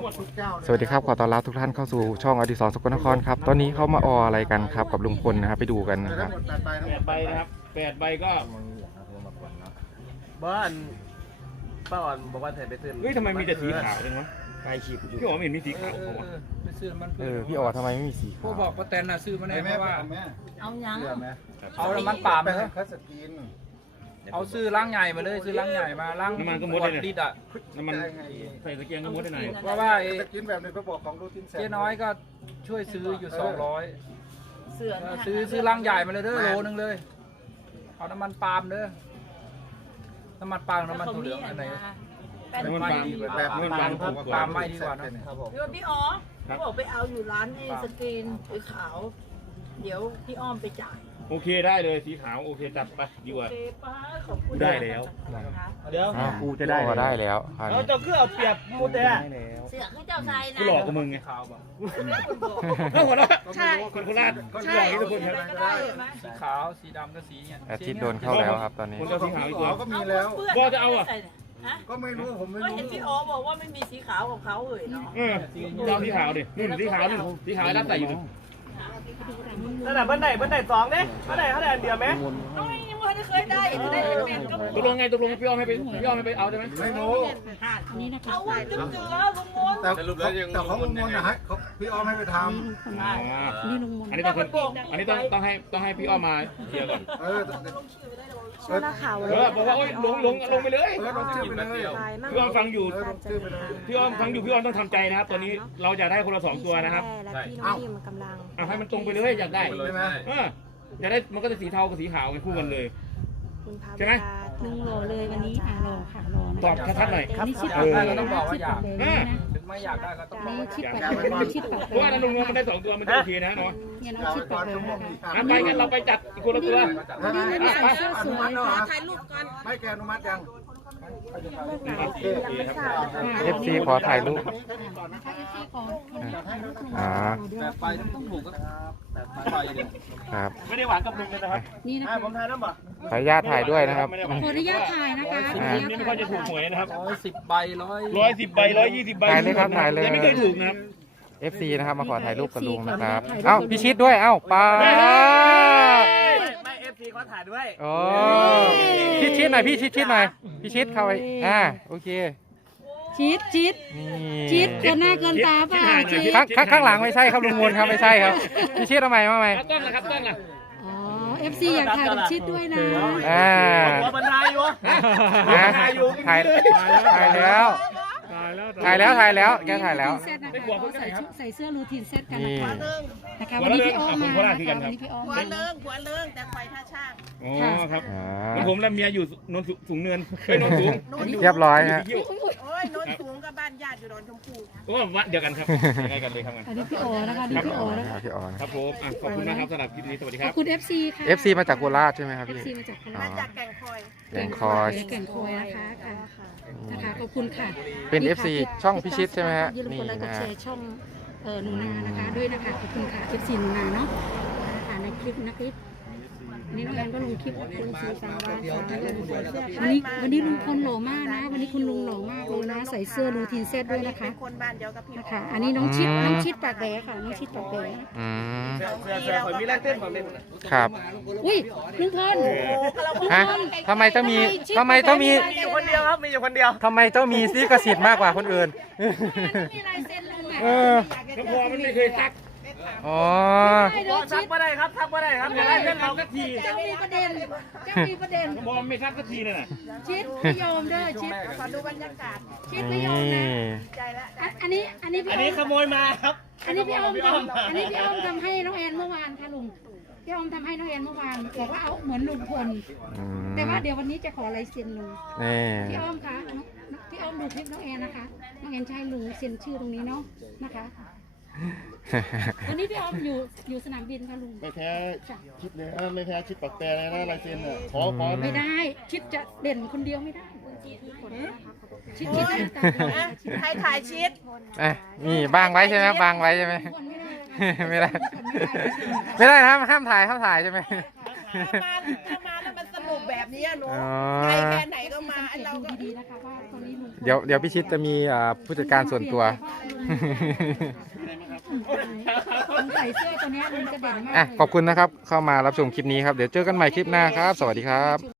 สวัสดีครับขอต้อนรับทุกท่านเข้าสู่ช่องอดิศรสกลนครครับตอนนี้เขามาอะไรกันครับกับลุงพลนะครับไปดูกันนะครับ 8 ใบนะครับ8 ใบก็บ้านป้าอ่อนบอกว่าแทนไปซื้อเฮ้ยทำไมมีแต่สีขาวเองวะใครฉีดพี่อ๋อไม่เห็นมีสีขาวเขาวะไปซื้อมันพี่อ๋อทำไมไม่มีสีผู้ขาวบอกป้าแตนน่ะซื้อมาได้เพราะว่าเอายังเอาน้ำมันปาล์มนะคัสกินเอาซื้อล้างใหญ่มาเลยซื้อล้างใหญ่มาล้างน้ำมันก็หมดขวเลดยลิตรอ่ะน้ำมันใส่ตะเกียงก็หมดได้ไหนเพราะว่าไอ้คัสกินแบบในพระบอกของรูทินแซเจ๊น้อยก็ช่วยซื้ออยู่200 เสือซื้อล้างใหญ่มาเลยเด้อโลนึงเลยเอาน้ำมันปาล์มเด้อน้ำมันปาล์มน้ำมันถั่วเหลืองอันไหนน้ำมันปาล์มแบบน้ำมันปาล์มถูกกปาว่าล์มไม่ดีกว่านะพี่อ๋อเขาบอกไปเอาอยู่ร้านไอ้สกรีนสีขาว เดี๋ยวพี่อ้อมไปจ่ายโอเคได้เลยสีขาวโอเคจัดไปดีกว่าโอเคป้าขอบคุณได้แล้วเดี๋ยวกูจะได้ได้แล้วอันเรานี้จะเครื่องเอาเปรียบมูแต่เสือเขาเจ้าชายนะกูหลอกกับมึงไงขาวป่ะเอ้าหัวเราะใช่คนโคราชหลอกให้ทุกคนครับก็ได้ไหมสีขาวสีดำก็สีเนี่ยอาทิตย์โดนเข้าแล้วครับตอนนี้คนเจ้าสีขาวอีกตัวก็มีแล้วบอกจะเอาอะฮะก็ไม่รู้ผมไม่ก็รู้เห็นพี่อ๋อบอกว่าไม่มีสีขาวของเขาเลยเนาะเจ้าสีขาวดินู่นสีขาวนู่นสีขาวรับใส่อยู่นู่นนั่นแหละเบิ้ลไหน2เนี่ยเบิ้ลไหนเขาได้อันเดียวไหมน้อยยังไม่เคยได้จะได้เป็นก็ตกลงไงตกลงพี่อ้อมให้ไปพี่อ้อมให้ไปเอาได้ไหมไม่รู้เอาวันจุ๊บเจือลุงมนแต่ของลุงมนนะฮะพี่อ้อมให้ไปทอ๋ออันนี้ต้องอันนี้ต้องให้พี่อ้อมมาเคลียร์ก่อนำบอกว่าโอ๊ยลงไปเลยลงชื่อไปเลยพี่อ้อมฟังอยู่ลงชื่อไปเลยพี่อ้อมฟังอยู่พี่อ้อมต้องทำใจนะครับตอนนี้เราจะได้คนละ2 ตัวนะครับและพี่น้องดีมันกำลังให้มันตรงไปเลยอยากได้ใช่ไหมอยากได้มันก็จะสีเทากับสีขาวไงคู่กันเลยคุณพาใช่ไหมลุงรอเลยวันนี้รอค่ะรอตอบชัดๆหน่อยครับชิดอยากได้ก็ต้องบอกว่าอยากอ่าถึงไม่อยากได้ก็ต้องบอกว่าชิดอยากปากชิดปากเพราะว่าถ้าลุงมันได้2 ตัวมันจะโอเคนะเนาะเนี่ยน้องชิดปากเลยนะคะไปกันเราไปจัดอีกคนละตัววันนี้ไม่ใส่เสื้อสวยค่ะถ่ายรูปก่อนไม่แกอนุมัติยังเอฟซีขอถ่ายรูปอ่าแต่ไปต้องถูกก็ไปเดี๋ยวครับไม่ได้หวานกับลุงเลยนะครับนี่นะคะผมทานน้ำบ่ขออนุญาตถ่ายด้วยนะครับขออนุญาตถ่ายนะคะนี่ไม่ค่อยจะถูกหวยนะครับ 110 ใบ 110 ใบ120 ใบถ่ายเลยครับถ่ายเลยยังไม่เคยถูกนะครับ FC นะครับมาขอถ่ายรูปกับลุงนะครับเอ้าพี่ชิดด้วยเอ้าป้าไม่FC เขาถ่ายด้วยโอ้ชิดหน่อยพี่ชิดหน่อยพี่ชิดเข้าไปโอเคชิดนี่ชิดเกินหน้าเกินตาป่ะชิดข้างหลังไม่ใช่ครับลุงมนครับไม่ใช่ครับพี่ชิดทำไมมาใหม่ต้นละครับต้นละอ๋อ FC อยากถ่ายกับชิดด้วยนะหัวบันไดอยู่ถ่ายแล้วแกถ่ายแล้วเซตนะคะใส่เสื้อรูทีนเซตกันนี่นะคะวันนี้พี่อ้อมมานะคะวันนี้พี่อ้อมหัวเลิงแต่ไฟท่าช่างอ๋อครับมันผมและเมียอยู่นนสูงเนินไปนนสูงเรียบร้อยฮะโอ้ยโน้นสูงกับบ้านญาติอยู่ดอนชมพูก็วัดเดียวกันครับยังไงกันเลยครับอันนี้พี่โอนะคะนี่พี่โอนะคะพี่ออนครับผมขอบคุณนะครับสำหรับคลิปนี้สวัสดีคขอรับบ คุณ FC ค่ะ FC มาจากโคราชใช่ไหมครับพี่ FC มาจากโคอ๋อราชจากแก่งคอยแก่งคอยแก่งคอยนะคะค่ะนะคะขอบคุณค่ะเป็น FC ช่องพิชิตใช่ไหมฮะอย่าลืมนี่กดไลค์กดนะแชร์ช่องหนูนานะคะด้วยนะคะขอบคุณค่ะ FC หนูนาเนาะนะคะในคลิปนะคลิปนี่น้องแอนก็ลงคลิปคุณสีฟ้าวันนี้ลุงพลหล่อมากนะ วันนี้คุณลุงหล่อมากเลยนะใส่เสื้อรูทีนเซตด้วยนะคะคนบ้านเดียวกับพี่นะคะอันนี้น้องชิดปากแหลค่ะน้องชิดปากแหลอืมเสือผมมีแรงเต้นผมเล่นครับอุ้ยลุงพลฮะทำไมต้องมีมีอยู่คนเดียวครับมีอยู่คนเดียวทำไมต้องมีลิขสิทธิ์มากกว่าคนอื่นมีลายเซ็นเลยเออน้ำพอมันไม่เคยซักอ๋อทักมาได้ครับทักมาได้ครับอย่าได้เล่นเราสักทีเจ้ามีประเด็นน้ำพอมันไม่ซักสักทีนั่นน่ะชิดไม่ยอมเด้อชิดขอดูบรรยากาศชิดไม่ยอมนะใจแล้วอันนี้พี่อันนี้ขโมยมาครับอันนี้พี่อ้อมทำให้น้องแอนเมื่อวานค่ะลุงพี่อ้อมทำให้น้องแอนเมื่อวานบอกว่าเอาเหมือนลุงพลอืมแต่ว่าเดี๋ยววันนี้จะขอลายเซ็นลุงนี่พี่อ้อมคะพี่อ้อมดูคลิปน้องแอนนะคะน้องแอนใช้ลุงเซ็นชื่อตรงนี้เนาะนะคะวันนี้พี่อ้อมอยู่สนามบินค่ะลุงไม่แพ้ชิดเลยไม่แพ้ชิดปักแปรเลยนะลายเซ็นอ่ะขอไม่ได้ชิดจะเด่นคนเดียวไม่ได้ชิดใครถ่ายชิดนี่บางไว้ใช่ไหมบางไว้ใช่ไหมไม่ได้นะห้ามถ่ายใช่ไหมถ้ามาแล้วมันสนุนุกแบบนี้เนาะอ๋อไกลแค่ไหนก็มาไอ้เราดูก็ดีๆนะคะว่าตอนนี้ลุงพลเดี๋ยวพี่ชิดจะมีผู้จัดการส่วนตัวลุงใส่เสื้อตัวเนี้ยลุงจะเด่นมากอ่ะเลยขอบคุณนะครับ เข้ามารับชมคลิปนี้ครับ เดี๋ยวเจอกันใหม่คลิปหน้าครับ สวัสดีครับ